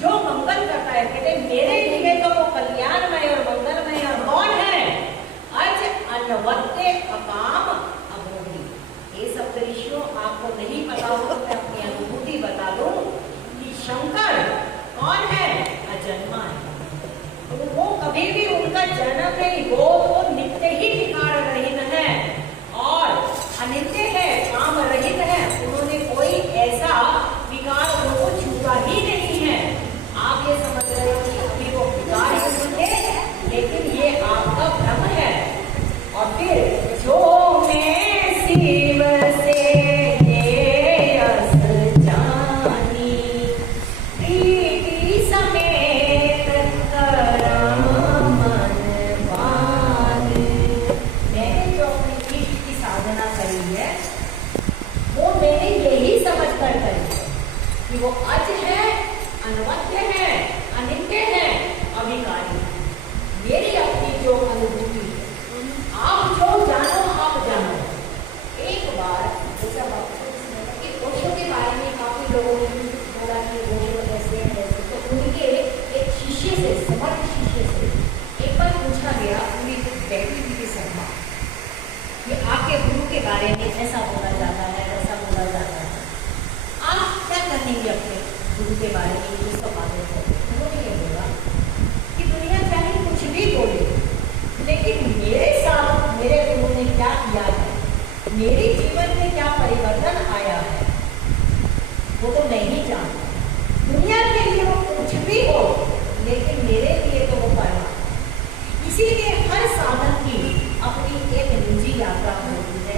जो मंगल करता है, कहते मेरे लिए तो वो कल्याणमय और मंगलमय और कौन है? अज अन्वत्य अकाम अभोगी। ये सप्तऋषियों आपको नहीं पता हो तो मैं अपनी अनुभूति बता दूं कि शंकर कौन है? अजन्मा है। तो वो कभी भी उनका जन्म नहीं, वो तो नित्य ही विकार रहित है और अनित्य है, काम रहित है। उन्होंने कोई ऐसा विकार उनको छूता ही नहीं है। आप ये समझ रहे हो कि अभी वो विकार युक्त थे, लेकिन ये आपका भ्रम है। और फिर जो मैं शिव से ये यस जानी, प्रीति समेत करम मन बानी। मैंने जो अपनी इष्ट की साधना करी है, वो मैंने यही समझ कर करी है कि वो अज है, अनवत्य है, अनित्य है, अविकारी। मेरी अपनी जो अनुभूति है, आप जो जानो आप जानो। एक बार जैसा ओशो के बारे में काफी लोगों ने बोला कि ओशो ऐसे हैं वैसे, तो उनके एक शिष्य से, समर्थ शिष्य से एक बार पूछा गया, उनकी बैठी हुई थी सभा, कि आपके गुरु के बारे में ऐसा बोला जाता है, ऐसा बोला जाता है, आप क्या कहेंगे अपने गुरु के बारे में? ये सब बातें करते। उन्होंने ये बोला कि दुनिया चाहे कुछ भी बोले, लेकिन मेरे साथ मेरे गुरु ने क्या किया है, मेरे जीवन में क्या परिवर्तन आया है, वो तो नहीं जानता। दुनिया के लिए वो कुछ भी हो, लेकिन मेरे लिए तो वो परमात्मा। इसीलिए हर साधन की अपनी एक निजी यात्रा होती है,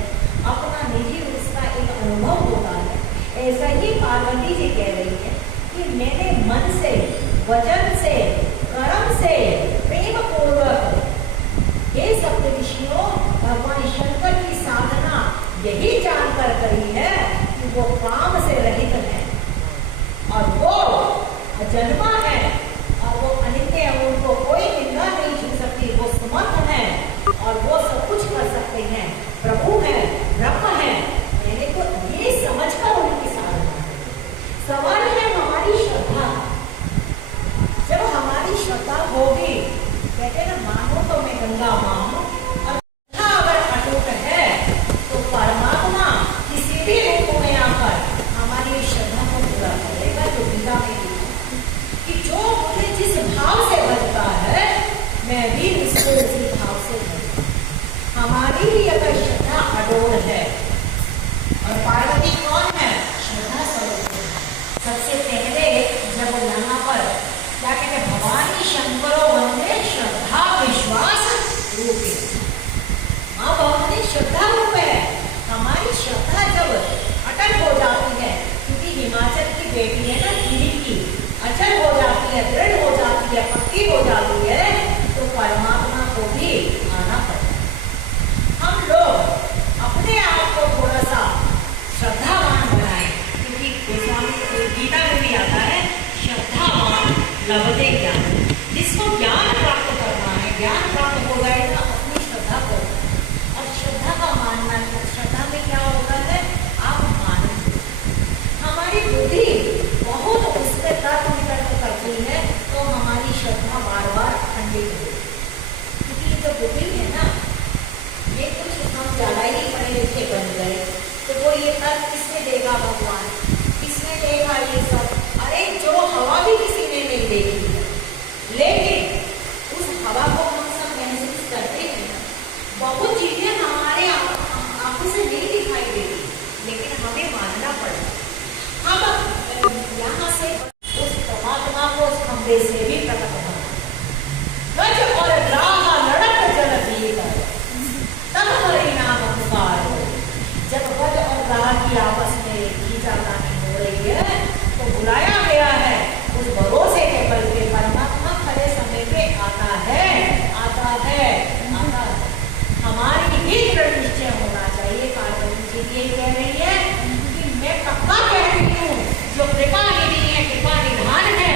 अपना निजी उसका एक अनुभव होता है। ऐसा ही पार्वती जी कह रही है कि मैंने मन से, वचन से, कर्म से, प्रेम पूर्वक ये सप्तऋषियों भगवान शंकर की साधना यही जानकर करी है कि वो काम से रहित है और वो अजन्मा है और वो अनित्य है। उनको कोई निंदा नहीं छू सकती, वो समर्थ है और वो सब कुछ कर सकते हैं, प्रभु है, ब्रह्म है। मैंने तो ये समझकर उनकी साधना है। सवाल है हमारी श्रद्धा। जब हमारी श्रद्धा होगी, कहते हैं ना, मानो तो मैं गंगा मानूं, और श्रद्धा अगर अटूट है तो परमात्मा किसी भी रूप में आकर हमारी श्रद्धा को पूरा करेगा। जो गीता में कि जो मुझे जिस भाव से भजता है, मैं भी उसको उसी भाव से भजता। हमारी भी अगर श्रद्धा अडोल है, और पार्वती कौन है? श्रद्धा स्वरूप। सबसे पहले जब यहाँ पर क्या कहते हैं, भवानी शंकरो वंदे श्रद्धा विश्वास रूपे। माँ भवानी श्रद्धा रूप है। हमारी श्रद्धा जब अटल हो जाती है, क्योंकि हिमाचल की बेटी है ना, गिरी की, अचल हो जाती है, दृढ़ हो जाती है, पक्की हो जाती है, तो परमात्मा को भी आना पड़ता है। हम लोग अपने आप को थोड़ा सा श्रद्धावान बनाए, क्योंकि गोस्वामी गीता में भी आता है, श्रद्धावान लभते ज्ञान। जिसको ज्ञान प्राप्त करना है, ज्ञान प्राप्त हो जाएगा अपनी श्रद्धा को। और श्रद्धा का मानना, श्रद्धा में क्या होता है, आप मानते। हमारी बुद्धि बहुत उससे तर्क वितर्क करती है, तो हमारी श्रद्धा बार बार खंडित होती है। क्योंकि ये जो बुद्धि है ना, ये कुछ हम ज्यादा ही पढ़े लिखे बन गए, तो वो ये तर्क किसने देगा? भगवान। किसने देगा ये सब? अरे जो हवा भी किसी ने नहीं देखी है, लेकिन उस हवा को हम सब महसूस करते हैं। बहुत चीजें हमारे आंखों से नहीं दिखाई देती, लेकिन हमें मानना पड़ता। हम यहाँ से उस परमात्मा को उस खंभे से भी प्रकट होना। गज और राह लड़क जल भीतर, तब परिणाम पुकारो। जब गज और राह की आपस में खींचातानी हो रही है, तो बुलाया गया है उस भरोसे के बल पे, परमात्मा खड़े समय पे आता है, आता है, आता है। हमारी ही दृढ़ निश्चय होना चाहिए। पार्वती जी ये कह रही है कि मैं पक्का कहती हूँ, जो कृपा निधि है, कृपा निधान है,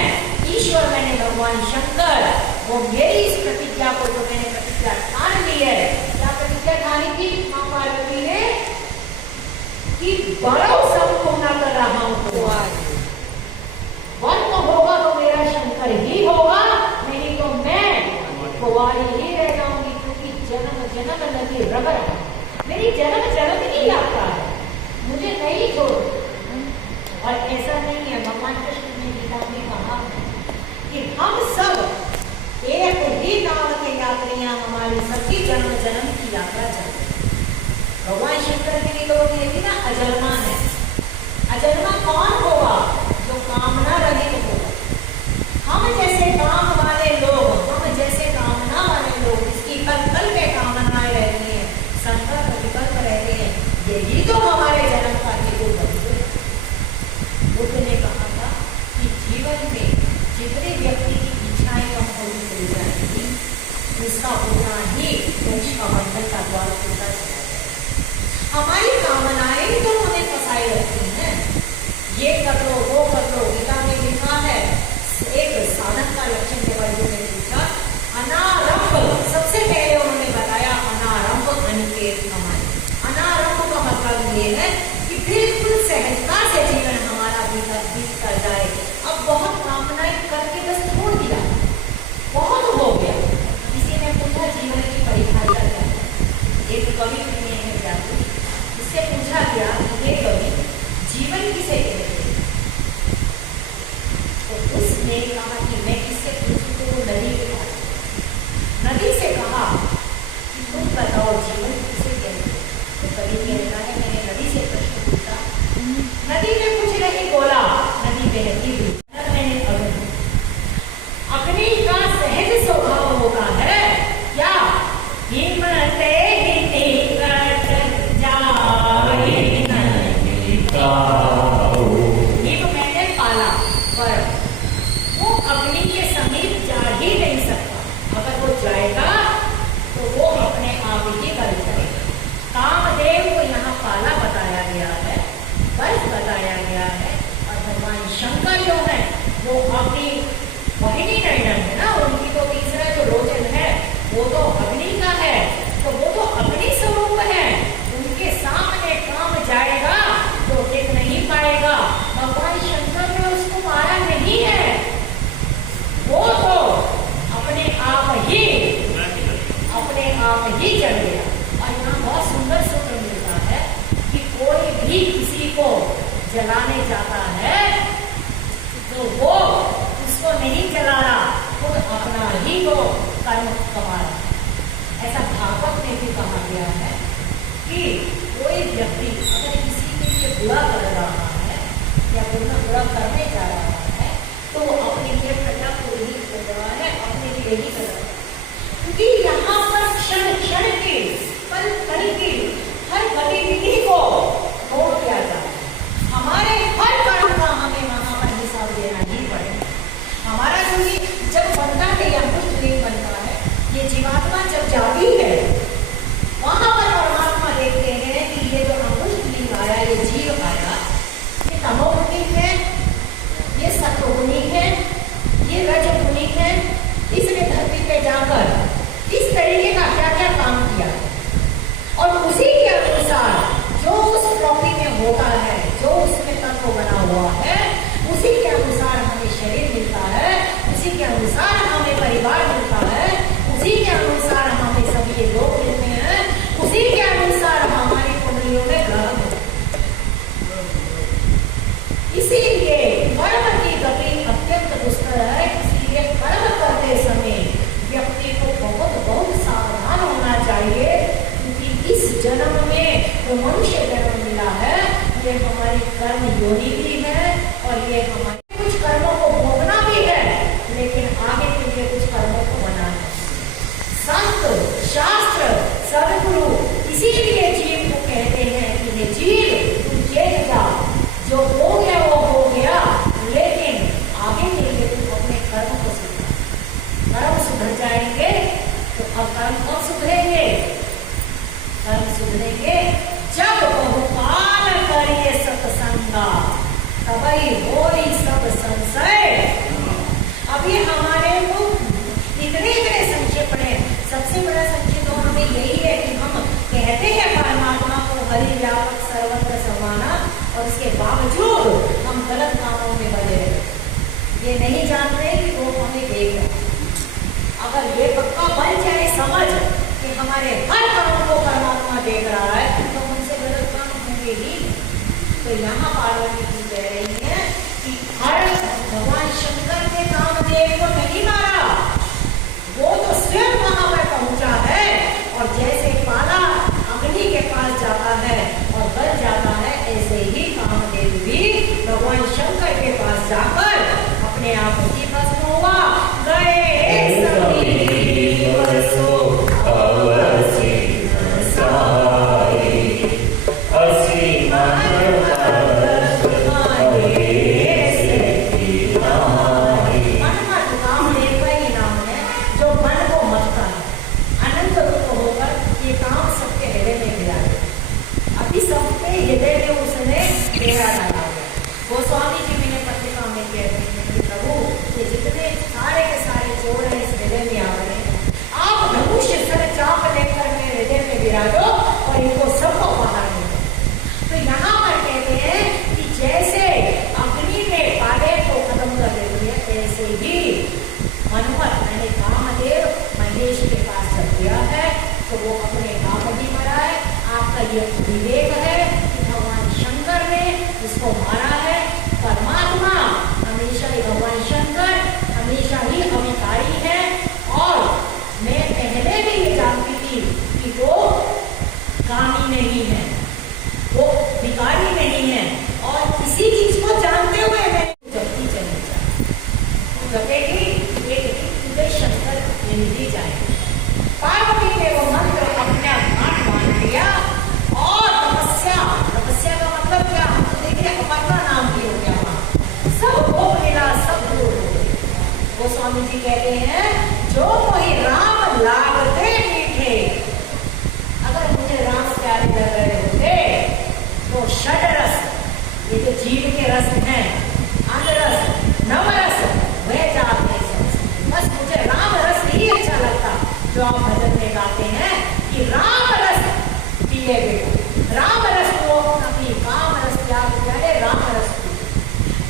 ईश्वर मैंने भगवान शंकर, वो मेरी इस प्रतिज्ञा को, जो मैंने प्रतिज्ञा ठान ली है, क्या प्रतिज्ञा ठानी थी माँ पार्वती ने? कि बड़ा सब पूर्ण कर रहा हूँ। वन तो होगा तो जन्म नदी रबर है, मेरी जन्म जन्म की यात्रा है, मुझे नहीं छोड़ो। और ऐसा नहीं है, भगवान कृष्ण ने गीता में कहा कि हम सब एक ही नाव के यात्रियां, हमारी सबकी जन्म जन्म की यात्रा चलती है। भगवान शंकर की भी लोग ये ना अजन्मा है। अजन्मा कौन होगा? जो कामना रहित होगा। हम जैसे काम वाले लोग, हम जैसे कामना वाले लोग, जिसकी पल पल पे कामनाएं रहती हैं, संकल्प विकल्प रहते हैं, यही तो हमारे जन्म का हेतु बनते हैं। बुद्ध ने कहा था कि जीवन में जितने व्यक्ति की इच्छाएं कम पूरी करी जाएंगी, उसका उतना ही मोक्ष का बंधन का द्वार खुलता चला जाएगा। हमारी कामनाएं तो हमें फंसाए रखती हैं, ये कर लो, वो कर लो। गीता में लिखा है, एक साधक का लक्षण के बारे में पूछा, अनारंभ, सबसे पहले उन्होंने बताया अनारंभ अनिकेत कमाई। अनारंभ का मतलब ये है कि बिल्कुल सहजता से जीवन हमारा बीतता जाए। अब बहुत कामनाएं करके बस छोड़ दिया, बहुत हो गया। किसी ने पूछा जीवन की परिभाषा क्या है? एक कवि ने है क्या, इससे पूछा गया ये कवि जीवन किसे कहते हैं? तो उसने कहा कि मैं किससे पूछूं, तो वो नदी के पास, नदी से कहा कि तुम बताओ जीवन किसे कहते हैं? तो कवि कहता है मैंने नदी से प्रश्न पूछा, नदी ने कुछ नहीं बोला, नदी बहती हुई अग्नि का सहज स्वभाव होता है क्या? हिमते मैंने पाला, पर वो अग्नि के समीप जा ही नहीं सकता। अगर वो जाएगा तो वो अपने आप ही गल जाएगा। कामदेव को यहाँ पाला बताया गया है, बर्फ बताया गया है। और भगवान शंकर जो है वो अपनी वाहिनी नयन है ना, उनकी तो तीसरा जो लोचन है वो तो अग्नि का है, तो वो तो अग्नि स्वरूप है। उनके सामने काम जाएगा तो टिक नहीं पाएगा। भगवान शंकर ने उसको मारा नहीं है, वो तो अपने आप ही चढ़ गया। और यहाँ बहुत सुंदर सूत्र मिलता है कि कोई भी किसी को जलाने जाता है तो वो उसको नहीं जला रहा, खुद अपना ही वो कर्म कमा रहा है। ऐसा भागवत में भी कहा गया है कि कोई व्यक्ति अगर किसी के लिए बुरा कर रहा है या बुरा करने जा रहा है तो वो अपने लिए प्रजा को ही कर रहा है, अपने लिए ही कर रहा है। क्योंकि यहाँ पर क्षण क्षण की, पल पल की हर गतिविधि को नोट किया जाता है। हमारे हर कर्म का हमें वहाँ पर हिसाब देना ही पड़ेगा। हमारा जो ये जब बनता है या मुष्टलिंग बनता है, ये जीवात्मा जब जाती है वहां पर परमात्मा देखते हैं कि ये जो अंगुष्टलिंग आया, ये जीव आया, ये तमोगुणिक है, ये सत्वगुणिक है, ये रजोगुणिक है। इसने धरती पे जाकर इस तरीके का क्या क्या काम किया और उसी के अनुसार जो उस प्रॉपर्टी में होता है, जो उसमें तत्व बना हुआ है, उसी के अनुसार हमें शरीर मिलता है, उसी के अनुसार हमें परिवार मिलता है, उसी के अनुसार हमें सभी लोग मिलते हैं, उसी के अनुसार हमारी कुंडलियों में ग्रह मिलते हैं। इसीलिए कर्म की गति अत्यंत दुष्कर है। इसलिए कर्म करते समय व्यक्ति को बहुत बहुत सावधान होना चाहिए, क्योंकि इस जन्म में जो मनुष्य जन्म मिला है ये हमारी कर्म योनि भी है और ये हमारे कुछ कर्मों को भोगना भी है, लेकिन आगे के लिए कुछ कर्मों को बनाना है। संत शास्त्र सदगुरु इसीलिए जीव को कहते हैं कि ये जीव तुम चेत जा, जो हो गया वो हो गया, लेकिन आगे के लिए तुम अपने कर्म को सुधार। कर्म सुधर जाएंगे तो अब कर्म कब सुधरेंगे? कर्म सुधरेंगे जब बहुकाल करिए सत्संगा, तभी होई सब संशय। अभी हमारे को इतने संक्षेप में, सबसे बड़ा संक्षेप तो हमें यही है कि हम कहते हैं परमात्मा को हरि व्यापक सर्वत्र समाना, और उसके बावजूद हम गलत कामों में बने रहते। ये नहीं जानते कि वो हमें देख रहे। अगर ये पक्का बन जाए समझ कि हमारे हमारे हर काम को परमात्मा देख रहा है, तो उनसे गलत काम होंगे ही। तो यहाँ पार्वती जी कह रही है कि हर भगवान शंकर के कामदेव को नहीं मारा, वो तो स्वयं वहां पर पहुंचा है। और जैसे पाला अग्नि के पास जाता है और बल जाता है, ऐसे ही कामदेव भी भगवान शंकर के पास जाकर अपने आप ही भस्म हुआ। गए गोस्वामी जी मैंने पत्रिका में कहते हैं कि प्रभु ये जितने सारे के सारे चोर हैं इस हृदय में आ रहे हैं, आप धनुष्य सर चाप लेकर मेरे हृदय में विराजो और इनको सबको बाहर निकालो। तो यहाँ पर कहते हैं कि जैसे अग्नि में पाले को खत्म कर देती है, ऐसे ही मनोहर मैंने कामदेव महेश के पास जब गया है तो वो अपने काम भी मरा है। आपका ये विवेक है कि भगवान शंकर ने उसको मारा है। परमात्मा हमेशा ही, भगवान शंकर हमेशा ही अविकारी है। और मैं पहले भी ये जानती थी कि वो कामी नहीं है, वो विकारी नहीं है। और इसी चीज को जानते हुए मैं जल्दी चली जाएगी एक उदय शंकर मिल ही जाए। पार्वती ने वो मंत्र अपने हाथ मान लिया और तपस्या का मतलब क्या? तो देखिए अपर्णा नाम की हो गया वहां, सब भोग मिला, सब दूर हो गए। वो स्वामी जी कहते हैं जो कोई राम लागते मीठे, अगर मुझे राम प्यारे लग रहे होते तो षड रस, ये जो जीव के रस हैं, अनरस नवरस वह जाते बस मुझे राम रस ही अच्छा लगता। जो आप भजन में गाते हैं कि राम रस पिए बेटा, राम रस को कभी काम रस त्याग करे, राम रस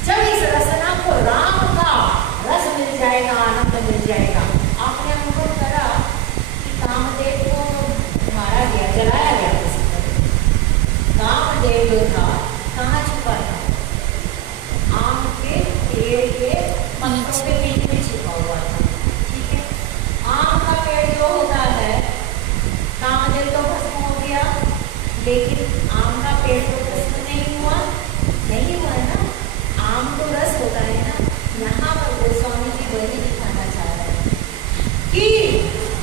जब इस रसना को राम का रस मिल जाएगा, आनंद मिल जाएगा। आपने अनुभव करा कि कामदेव को मारा गया, जलाया गया किसी तरह। कामदेव जो था कहाँ छुपा था? आम के पेड़ के पत्तों के बीच में छुपा हुआ था। ठीक है, आम का पेड़ जो होता है, कामदेव तो भस्म हो गया, लेकिन आम का पेड़ तो भस्म नहीं हुआ है ना। आम तो रस होता है ना। यहाँ पर गोस्वामी जी वही दिखाना चाह रहे हैं कि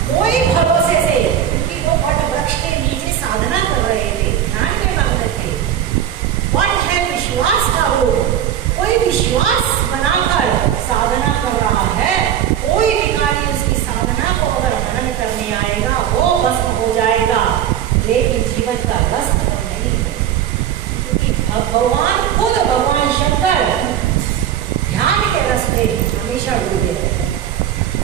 कोई भरोसे से, क्योंकि वो वट वृक्ष के नीचे साधना कर रहे थे, ध्यान में मग्न थे। वट है विश्वास का रूप, कोई विश्वास बनाकर साधना कर रहा है। कोई विकारी उसकी साधना को अगर हनन करने आएगा वो भस्म हो जाएगा, लेकिन जीवन का रस खत्म नहीं है। क्योंकि भगवान खुद, भगवान शंकर ध्यान के रस में हमेशा डूबे रहते हैं।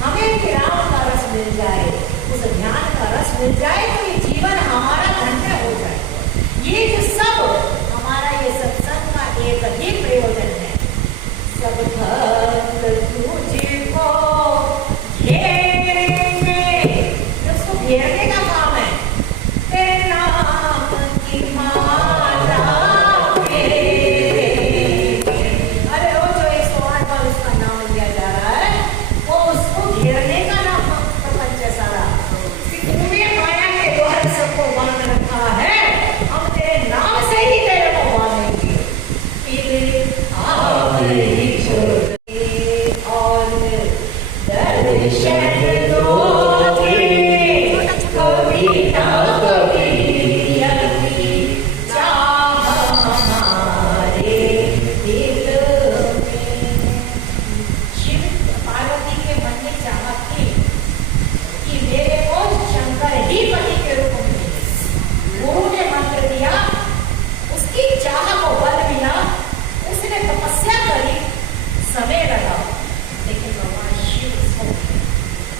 हमें भी राम का रस मिल जाए, उस ध्यान का रस मिल जाए तो ये जीवन हमारा धन्य हो जाए। ये जो सब हमारा ये सत्संग का एक ही प्रयोजन है। सब भक्त तुझको घेरेंगे, उसको घेरने का काम है। तेरे नाम की माला अरे वो जो 108 बार उसका नाम लिया जा रहा है, वो उसको घेरने का नाम प्रपंच है सारा। तूने माया के द्वारा सबको बांध रखा है, हम तेरे नाम से ही तेरे को बांधेंगे। और दर्शन दोगे कभी ना कभी, चाह हमारे दिल में। शिव पार्वती के मन में चाहत थी कि मेरे को शंकर ही पति के रूप में मिले। गुरु ने मंत्र दिया, उसकी चाह को बल मिला, उसने तपस्या करी, समय लगा, लेकिन भगवान शिव उसको,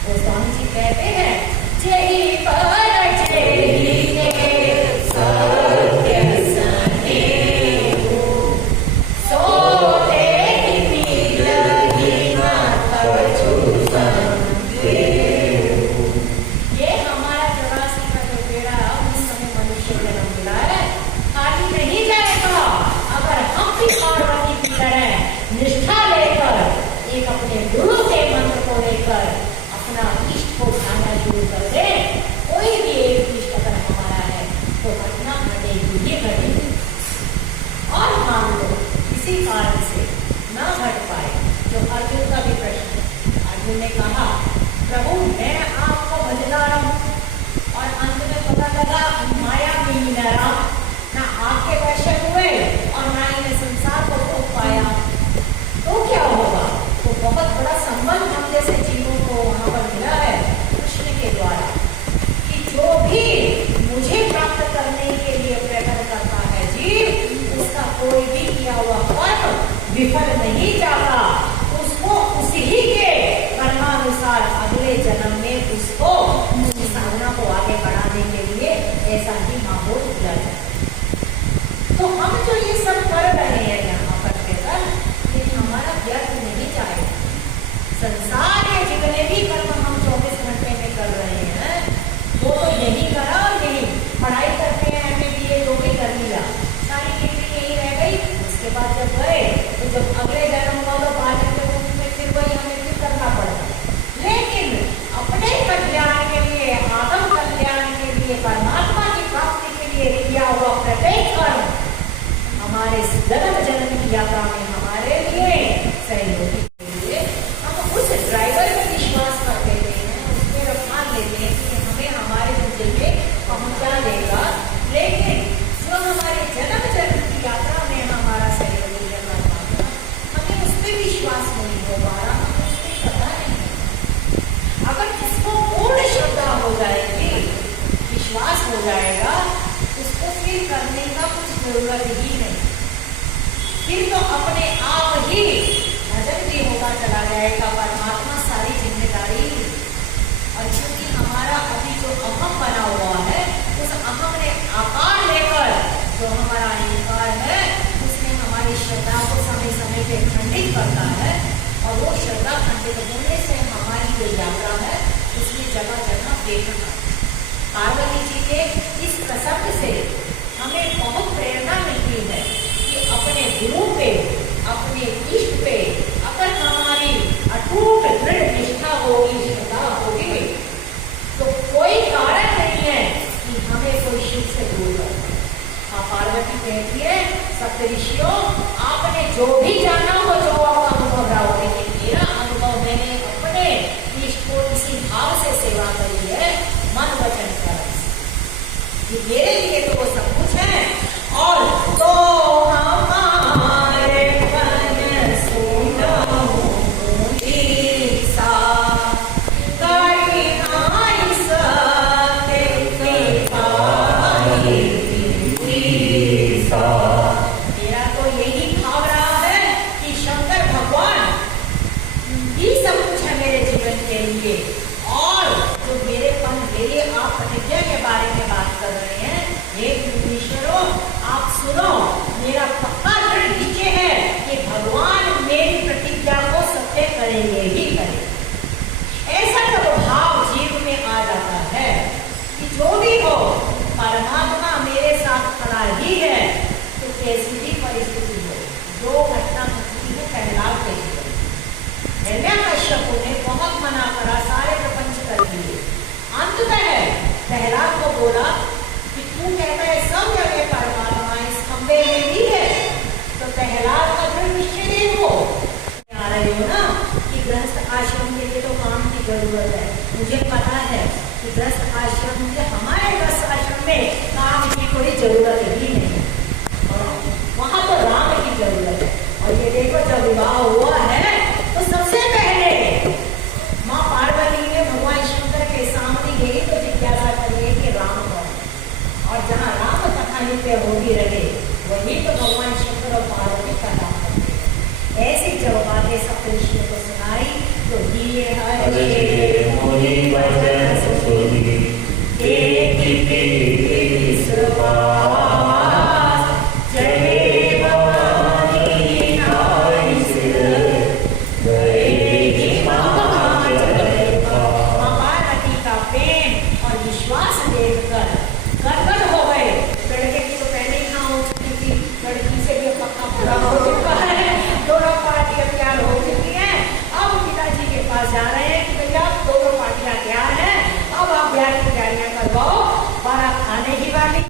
गोस्वामी जी कहते हैं जय पर सत्य सनेहु सोते मिलहि मत छू संदेहु। ये हमारा 84 एक अपने गुरु के मंत्र को लेकर अपना इष्ट को ढालना शुरू कर दे। कोई भी एक इष्ट अगर हमारा है तो घटना घटेगी ही घटेगी। और मान लो किसी कारण से न घट पाए, जो अर्जुन का भी प्रश्न, अर्जुन ने कहा प्रभु मैं आपको भजता रहा और अंत में पता लगा माया में ही न रहा, ना आपके दर्शन हुए और ना ही मैं संसार को भोग पाया, तो क्या होगा? तो बहुत बड़ा संबंध हम जैसे जीवों को वहां पर मिला है कृष्ण के द्वारा कि जो भी मुझे प्राप्त करने के लिए प्रयत्न करता है जीव, उसका कोई भी किया हुआ कर्म विफल नहीं जाता। उसको उसी के कर्मानुसार अगले जन्म में उसको उसकी साधना को आगे बढ़ाने के लिए ऐसा ही माहौल दिया जाए। तो हम जो ये सब कर रहे हैं यहाँ पर केवल ये हमारा व्यर्थ नहीं जाएगा। संसार के जितने भी कर्म हम 24 घंटे में कर रहे हैं वो तो यही करा और यही पढ़ाई करते हैं, MA जो भी कर लिया, सारी डिग्री यही रह गई। उसके बाद जब गए तो जब अगले जन्म हुआ तो बालक के रूप में फिर वही हमें फिर करना पड़ता। लेकिन अपने कल्याण के लिए, आत्म कल्याण के लिए, परमात्मा की प्राप्ति के लिए किया हुआ प्रत्येक कर्म हमारे जन्म जन्म की यात्रा में हमारे लिए सहयोगी के लिए हम उस ड्राइवर पर विश्वास कर देते हैं, उस पर मान लेते हैं कि हमें हमारे मंजिल पे पहुंचा देगा। लेकिन जो हमारे जन्म जन्म की यात्रा में हमारा सहयोगी है परमात्मा, हमें उस पर विश्वास नहीं हो पा रहा, हमें उस पर श्रद्धा नहीं। अगर किसको पूर्ण श्रद्धा हो जाएगी, विश्वास हो जाएगा, उसको फिर करने का कुछ जरूरत ही नहीं, फिर तो अपने आप ही भजन भी होगा चला जाएगा, परमात्मा सारी जिम्मेदारी। और क्योंकि हमारा अभी जो अहम बना हुआ है उस अहम ने आकार लेकर जो हमारा अहंकार है उसने हमारी श्रद्धा को समय समय पे खंडित करता है, और वो श्रद्धा खंडित होने से हमारी जो यात्रा है उसमें जगह जगह देखना। पार्वती जी के इस प्रसंग से हमें बहुत प्रेरणा मिलती है कि अपने गुरु पे, अपने इष्ट पे अगर हमारी अटूट दृढ़ निष्ठा होगी, श्रद्धा होगी, तो कोई कारण नहीं है कि हमें कोई शिव से दूर रखे। हाँ, पार्वती कहती है सप्तऋषियों आपने जो भी जाना हो, जो आपका अनुभव रहा हो, लेकिन मेरा अनुभव मैंने अपने इष्ट को इसी भाव से सेवा करी है, मन वचन कर्म। ये मेरे लिए तो वो सब कुछ है। और तो हमारे मन सुनो ईसा करिनाई सत्य कृपाई ईसा। मेरा तो यही भाव रहा है कि शंकर भगवान ही सब कुछ है मेरे जीवन के लिए। और जो मेरे पन मेरे आप प्रतिज्ञा के बारे में बात कर रहे हैं, हे ईश्वरों आप सुनो, मेरा पक्का दृढ़ निश्चय है कि भगवान मेरी प्रतिज्ञा को सत्य करेंगे ही करेंगे। ऐसा जब भाव जीव में आ जाता है कि जो भी हो परमात्मा मेरे साथ खड़ा ही है, तो कैसी भी परिस्थिति हो, जो घटना घटती है प्रहलाद के जीवन में हिरण्यकश्यप ने बहुत मना करा, सारे प्रपंच कर दिए। अंततः प्रहलाद को बोला कि तू कहता है सब जगह परमात्मा इस खंबे में भी है, तो प्रहलाद का दृढ़ निश्चय देखो। आ रहे हो ना कि गृहस्थ आश्रम के लिए तो काम की जरूरत है, मुझे पता है कि गृहस्थ आश्रम में, हमारे गृहस्थ आश्रम में काम की कोई जरूरत ही नहीं है, वहां तो राम की जरूरत है। और ये देखो जब विवाह हुआ है तो सबसे पहले माँ पार्वती ने भगवान शंकर के सामने यही तो जिज्ञासा करिए कि राम कौन, और जहाँ राम कथा नित्य होती रहे वही तो भगवान शंकर और पार्वती का नाम करते हैं। ऐसी जब बातें सप्तऋषियों को सुनाई तो दिए हरे मुनि वचन सुनि देखी तैयारियां